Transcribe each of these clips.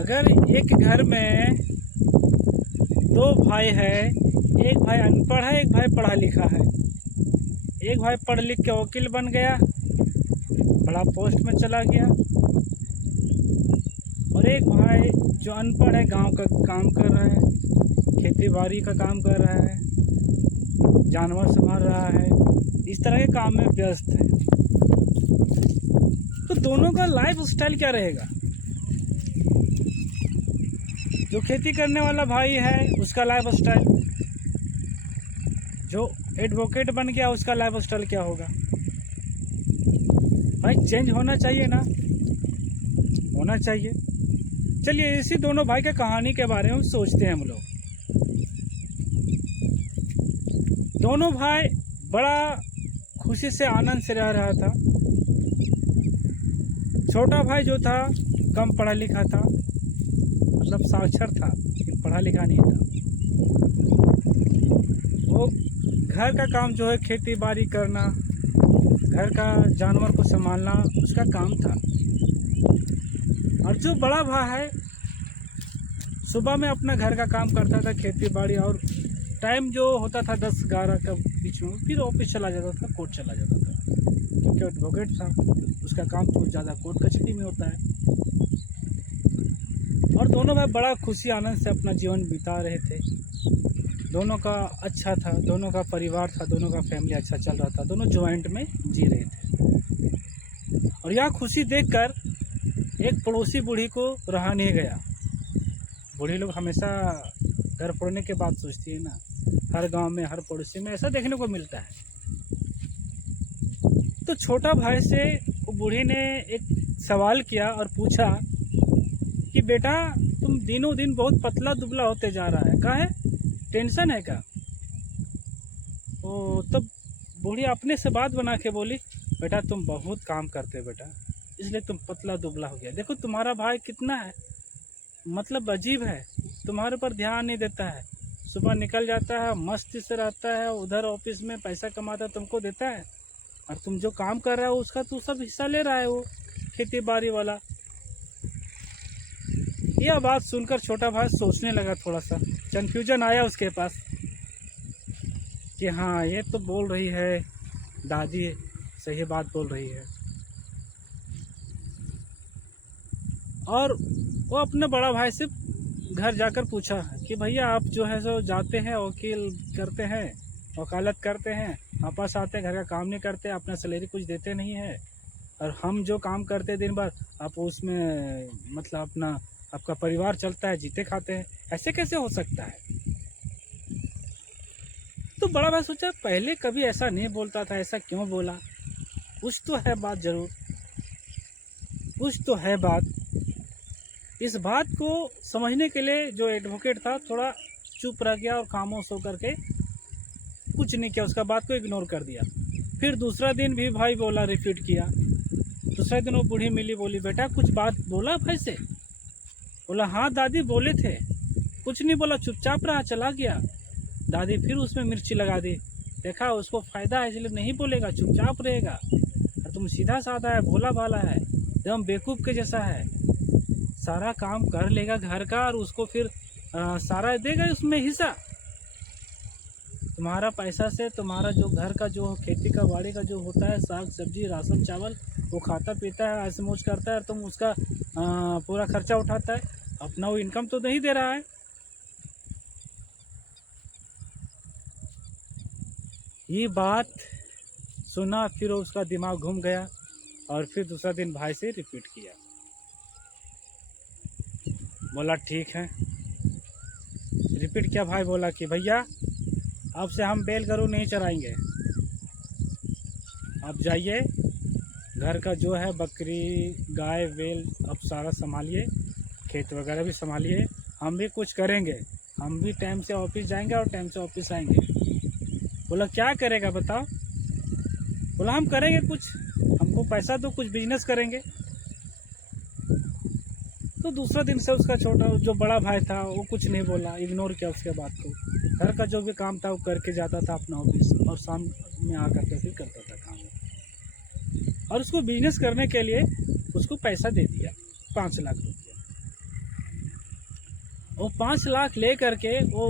अगर एक घर में दो भाई है, एक भाई अनपढ़ है, एक भाई पढ़ा लिखा है। एक भाई पढ़ लिख के वकील बन गया, बड़ा पोस्ट में चला गया, और एक भाई जो अनपढ़ है गांव का काम कर रहा है, खेती बाड़ी का काम कर रहा है, जानवर संभाल रहा है, इस तरह के काम में व्यस्त है। तो दोनों का लाइफ स्टाइल क्या रहेगा? जो खेती करने वाला भाई है उसका लाइफ स्टाइल, जो एडवोकेट बन गया उसका लाइफ स्टाइल क्या होगा? भाई चेंज होना चाहिए ना, होना चाहिए। चलिए इसी दोनों भाई के कहानी के बारे में सोचते हैं हम लोग। दोनों भाई बड़ा खुशी से आनंद से रह रहा था। छोटा भाई जो था कम पढ़ा लिखा था, मतलब साक्षर था लेकिन पढ़ा लिखा नहीं था। वो घर का काम जो है खेती बाड़ी करना, घर का जानवर को संभालना उसका काम था। और जो बड़ा भाई है सुबह में अपना घर का काम करता था, खेती बाड़ी, और टाइम जो होता था 10-11 का बीच में फिर ऑफिस चला जाता था, कोर्ट चला जाता था, क्योंकि एडवोकेट था, उसका काम तो ज़्यादा कोर्ट कचहरी में होता है। और दोनों भाई बड़ा खुशी आनंद से अपना जीवन बिता रहे थे। दोनों का अच्छा था, दोनों का परिवार था, दोनों का फैमिली अच्छा चल रहा था, दोनों ज्वाइंट में जी रहे थे। और यह खुशी देखकर एक पड़ोसी बूढ़ी को रहा नहीं गया। बूढ़ी लोग हमेशा घर फोड़ने के बाद सोचती है ना, हर गांव में हर पड़ोसी में ऐसा देखने को मिलता है। तो छोटा भाई से वो बूढ़ी ने एक सवाल किया और पूछा कि बेटा तुम दिनों दिन बहुत पतला दुबला होते जा रहा है, क्या है, टेंशन है क्या? ओ तब बूढ़ी अपने से बात बना के बोली, बेटा तुम बहुत काम करते हो बेटा, इसलिए तुम पतला दुबला हो गया। देखो तुम्हारा भाई कितना है, मतलब अजीब है, तुम्हारे पर ध्यान नहीं देता है। सुबह निकल जाता है, मस्ती से रहता है, उधर ऑफिस में पैसा कमाता है, तुमको देता है, और तुम जो काम कर रहा हो उसका तो सब हिस्सा ले रहा है वो खेती बाड़ी वाला। यह बात सुनकर छोटा भाई सोचने लगा, थोड़ा सा कन्फ्यूजन आया उसके पास कि हाँ ये तो बोल रही है दादी, सही बात बोल रही है। और वो अपने बड़ा भाई से घर जाकर पूछा कि भैया आप जो है सो जाते हैं वकील करते हैं, वकालत करते हैं, वापस आते हैं, घर का काम नहीं करते, अपना सैलरी कुछ देते नहीं है, और हम जो काम करते दिन भर आप उसमें मतलब अपना आपका परिवार चलता है, जीते खाते हैं, ऐसे कैसे हो सकता है? तो बड़ा भाई सोचा पहले कभी ऐसा नहीं बोलता था, ऐसा क्यों बोला? कुछ तो है बात, जरूर कुछ तो है बात। इस बात को समझने के लिए जो एडवोकेट था थोड़ा चुप रह गया और खामोश होकर के कुछ नहीं किया, उसका बात को इग्नोर कर दिया। फिर दूसरा दिन भी भाई बोला, रिपीट किया। दूसरे दिन वो बूढ़ी मिली, बोली बेटा कुछ बात बोला भाई से? बोला हाँ दादी बोले थे। कुछ नहीं बोला, चुपचाप रहा, चला गया। दादी फिर उसमें मिर्ची लगा दी, देखा उसको फायदा है इसलिए नहीं बोलेगा, चुपचाप रहेगा, और तुम सीधा साधा है, भोला भाला है, एकदम बेवकूफ़ के जैसा है, सारा काम कर लेगा घर का और उसको फिर सारा देगा उसमें हिस्सा। तुम्हारा पैसा से तुम्हारा जो घर का जो खेती का बाड़ी का जो होता है, साग सब्जी राशन चावल, वो खाता पीता है, ऐसे मौज करता है, तुम उसका पूरा खर्चा उठाता है, अपना वो इनकम तो नहीं दे रहा है। ये बात सुना फिर उसका दिमाग घूम गया, और फिर दूसरा दिन भाई से रिपीट किया। बोला ठीक है, रिपीट किया। भाई बोला कि भैया अब से हम बैल गरू नहीं चराएंगे, आप जाइए घर का जो है बकरी गाय बैल अब सारा संभालिए, खेत वगैरह भी संभालिए, हम भी कुछ करेंगे, हम भी टाइम से ऑफिस जाएंगे और टाइम से ऑफिस आएंगे। बोला क्या करेगा बताओ? बोला हम करेंगे कुछ, हमको पैसा दो, कुछ बिजनेस करेंगे। तो दूसरा दिन से उसका छोटा जो बड़ा भाई था वो कुछ नहीं बोला, इग्नोर किया उसके बात को। घर का जो भी काम था वो करके जाता था अपना ऑफिस, और शाम में आकर के फिर करता था काम। और उसको बिजनेस करने के लिए उसको पैसा दे दिया 5 लाख रुपया। वो 5 लाख ले करके वो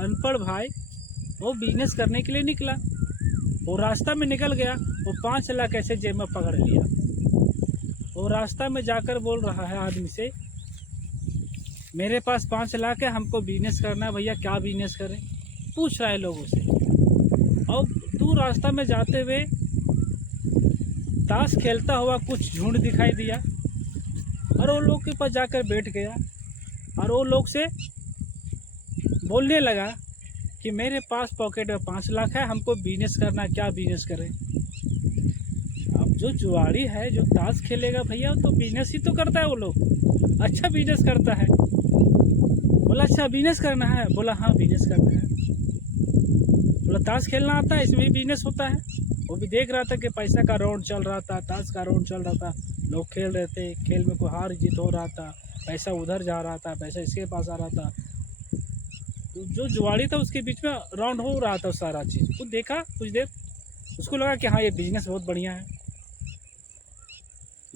अनपढ़ भाई वो बिजनेस करने के लिए निकला। वो रास्ता में निकल गया, वो 5 लाख ऐसे जेब में पकड़ लिया। वो रास्ता में जाकर बोल रहा है आदमी से, मेरे पास 5 लाख है, हमको बिजनेस करना है भैया, क्या बिजनेस करें, पूछ रहा है लोगों से। और दूर रास्ता में जाते हुए ताश खेलता हुआ कुछ झुंड दिखाई दिया और वो लोग के पास जाकर बैठ गया और वो लोग से बोलने लगा कि मेरे पास पॉकेट में 5 लाख है, हमको बिजनेस करना है, क्या बिजनेस करें। अब जो जुआरी है, जो ताश खेलेगा भैया, तो बिजनेस ही तो करता है, वो लोग अच्छा बिजनेस करता है। बोला अच्छा बिजनेस करना है, बोला हाँ बिजनेस करना है। बोला ताश खेलना आता है, इसमें भी बिजनेस होता है। वो भी देख रहा था कि पैसा का राउंड चल रहा था, ताश का राउंड चल रहा था, लोग खेल रहे थे, खेल में कोई हार जीत हो रहा था, पैसा उधर जा रहा था, पैसा इसके पास आ रहा था। तो जो जुआड़ी था उसके बीच में राउंड हो रहा था सारा चीज़। वो देखा कुछ देर, उसको लगा कि हाँ ये बिजनेस बहुत बढ़िया है।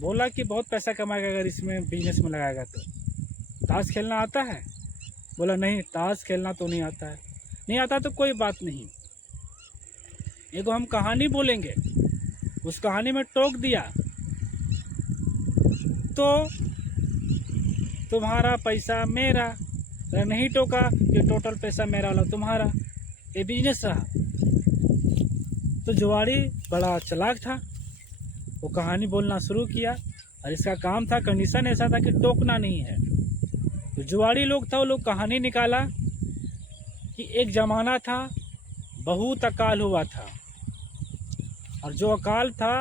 बोला कि बहुत पैसा कमाएगा अगर इसमें बिजनेस में लगाएगा तो। ताश खेलना आता है? बोला नहीं, ताश खेलना तो नहीं आता है। नहीं आता तो कोई बात नहीं, एगो हम कहानी बोलेंगे, उस कहानी में टोक दिया तो तुम्हारा पैसा मेरा, अगर नहीं टोका ये टोटल पैसा मेरा वाला तुम्हारा, ये बिजनेस रहा। तो जुआड़ी बड़ा चालाक था, वो कहानी बोलना शुरू किया और इसका काम था, कंडीशन ऐसा था कि टोकना नहीं है। तो जुआड़ी लोग था, वो लोग कहानी निकाला कि एक ज़माना था, बहुत अकाल हुआ था, और जो अकाल था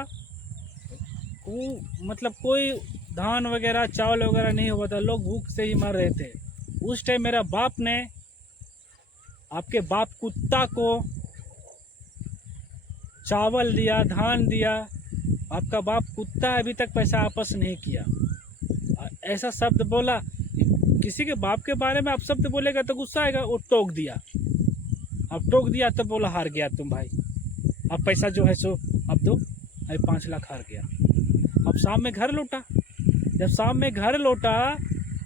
वो मतलब कोई धान वगैरह चावल वगैरह नहीं हुआ था, लोग भूख से ही मर रहे थे। उस टाइम मेरा बाप ने आपके बाप कुत्ता को चावल दिया, धान दिया, आपका बाप कुत्ता अभी तक पैसा वापस नहीं किया। ऐसा शब्द बोला, किसी के बाप के बारे में आप शब्द बोलेगा तो गुस्सा आएगा, वो टोक दिया। अब टोक दिया तो बोला हार गया तुम भाई, अब पैसा जो है सो अब दो, अभी 5 लाख हार गया। अब शाम में घर लौटा, जब शाम में घर लौटा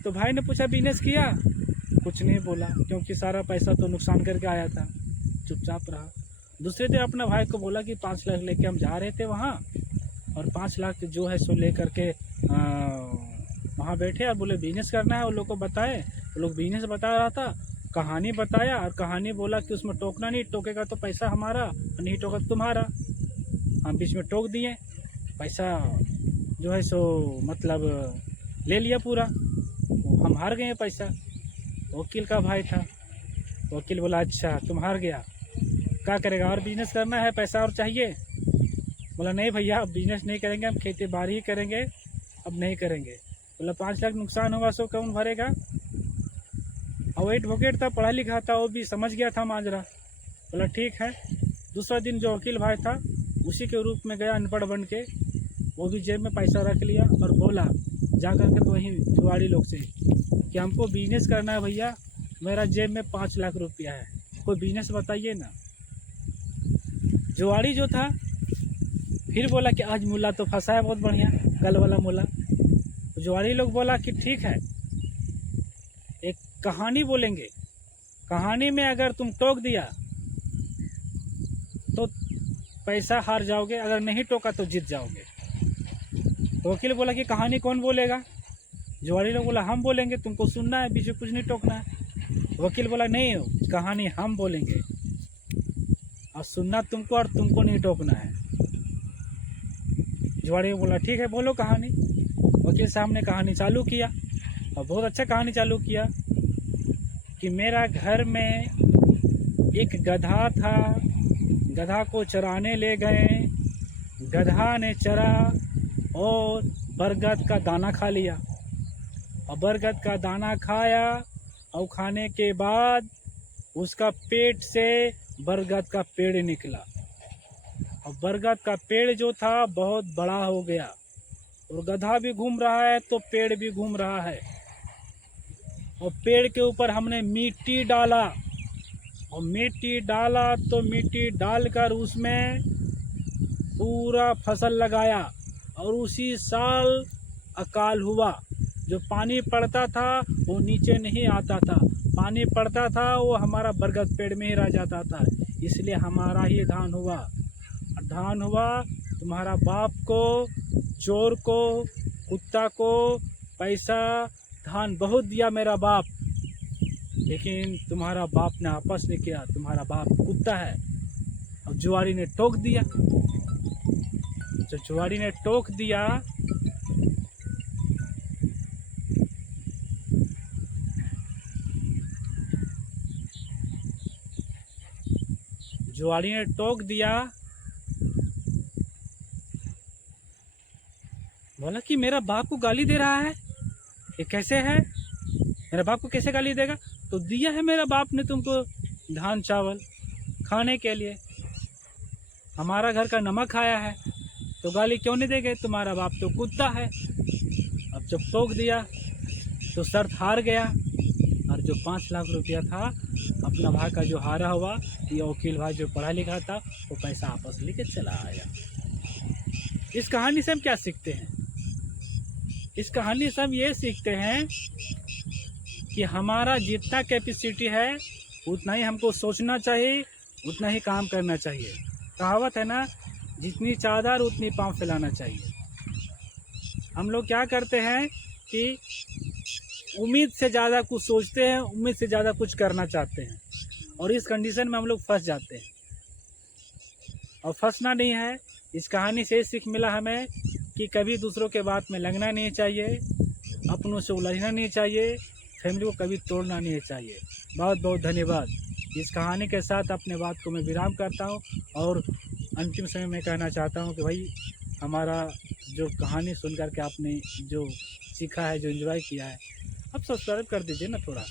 तो भाई ने पूछा बिजनेस किया? कुछ नहीं बोला, क्योंकि सारा पैसा तो नुकसान करके आया था, चुपचाप रहा। दूसरे दिन अपने भाई को बोला कि 5 लाख लेके हम जा रहे थे वहाँ, और 5 लाख जो है सो ले करके वहाँ बैठे और बोले बिजनेस करना है। वो लोग को बताए, वो लोग बिजनेस बता रहा था, कहानी बताया और कहानी बोला कि उसमें टोकना नहीं, टोकेगा तो पैसा हमारा और नहीं टोका तो तुम्हारा। हम बीच में टोक दिए, पैसा जो है सो मतलब ले लिया पूरा, हम हार गए पैसा। वकील का भाई था, वकील बोला अच्छा तुम हार गया, क्या करेगा, और बिजनेस करना है, पैसा और चाहिए? बोला नहीं भैया अब बिजनेस नहीं करेंगे, हम खेती बाड़ी ही करेंगे, अब नहीं करेंगे। बोला 5 लाख नुकसान होगा सो कौन भरेगा? और वो एडवोकेट था, पढ़ा लिखा था, वो भी समझ गया था माजरा। बोला ठीक है। दूसरा दिन जो वकील भाई था उसी के रूप में गया अनपढ़ बन के, वो भी जेब में पैसा रख लिया और बोला जा कर के तो वहीं जुआड़ी लोग से कि हमको बिजनेस करना है भैया, मेरा जेब में 5 लाख रुपया है, कोई बिजनेस बताइए ना। जुआड़ी जो था फिर बोला कि आज मुल्ला तो फंसा है बहुत बढ़िया, कल वाला मुल्ला। जुआड़ी लोग बोला कि ठीक है, एक कहानी बोलेंगे, कहानी में अगर तुम टोक दिया तो पैसा हार जाओगे, अगर नहीं टोका तो जीत जाओगे। तो वकील बोला कि कहानी कौन बोलेगा? जुआड़ी लोग बोला हम बोलेंगे, तुमको सुनना है, बीच में कुछ नहीं टोकना है। वकील बोला नहीं, कहानी हम बोलेंगे और सुनना तुमको, और तुमको नहीं टोकना है। जुआड़ी बोला ठीक है बोलो कहानी। वकील साहब ने कहानी चालू किया और बहुत अच्छा कहानी चालू किया कि मेरा घर में एक गधा था, गधा को चराने ले गए, गधा ने चरा और बरगद का दाना खा लिया, और बरगद का दाना खाया और खाने के बाद उसका पेट से बरगद का पेड़ निकला, और बरगद का पेड़ जो था बहुत बड़ा हो गया, और गधा भी घूम रहा है तो पेड़ भी घूम रहा है, और पेड़ के ऊपर हमने मिट्टी डाला, और मिट्टी डाला तो मिट्टी डालकर उसमें पूरा फसल लगाया, और उसी साल अकाल हुआ। जो पानी पड़ता था वो नीचे नहीं आता था, पानी पड़ता था वो हमारा बरगद पेड़ में ही रह जाता था। इसलिए हमारा ही धान हुआ। धान हुआ तुम्हारा बाप को, चोर को, कुत्ता को पैसा धान बहुत दिया मेरा बाप, लेकिन तुम्हारा बाप ने आपस नहीं किया। तुम्हारा बाप कुत्ता है। अब जुआरी ने टोक दिया। जब जुआरी ने टोक दिया जुआरी ने टोक दिया, बोला कि मेरा बाप को गाली दे रहा है, ये कैसे है, मेरा बाप को कैसे गाली देगा? तो दिया है मेरा बाप ने तुमको धान चावल खाने के लिए, हमारा घर का नमक आया है, तो गाली क्यों नहीं देंगे? तुम्हारा बाप तो कुत्ता है। अब जब टोक दिया तो शर्त हार गया, और जो 5 लाख रुपया था अपना भाई का जो हारा हुआ, ये वकील भाई जो पढ़ा लिखा था वो पैसा वापस लेके चला आया। इस कहानी से हम क्या सीखते हैं? इस कहानी से हम ये सीखते हैं कि हमारा जितना कैपेसिटी है उतना ही हमको सोचना चाहिए, उतना ही काम करना चाहिए। कहावत है ना, जितनी चादर उतनी पाँव फैलाना चाहिए। हम लोग क्या करते हैं कि उम्मीद से ज़्यादा कुछ सोचते हैं, उम्मीद से ज़्यादा कुछ करना चाहते हैं, और इस कंडीशन में हम लोग फंस जाते हैं। और फंसना नहीं है। इस कहानी से सीख मिला हमें कि कभी दूसरों के बात में लगना नहीं चाहिए, अपनों से उलझना नहीं चाहिए, फैमिली को कभी तोड़ना नहीं चाहिए। बहुत बहुत धन्यवाद। इस कहानी के साथ अपने बात को मैं विराम करता हूँ, और अंतिम समय में कहना चाहता हूँ कि भाई हमारा जो कहानी सुन कर के आपने जो सीखा है, जो एंजॉय किया है, अब सब्सक्राइब कर दीजिए ना थोड़ा।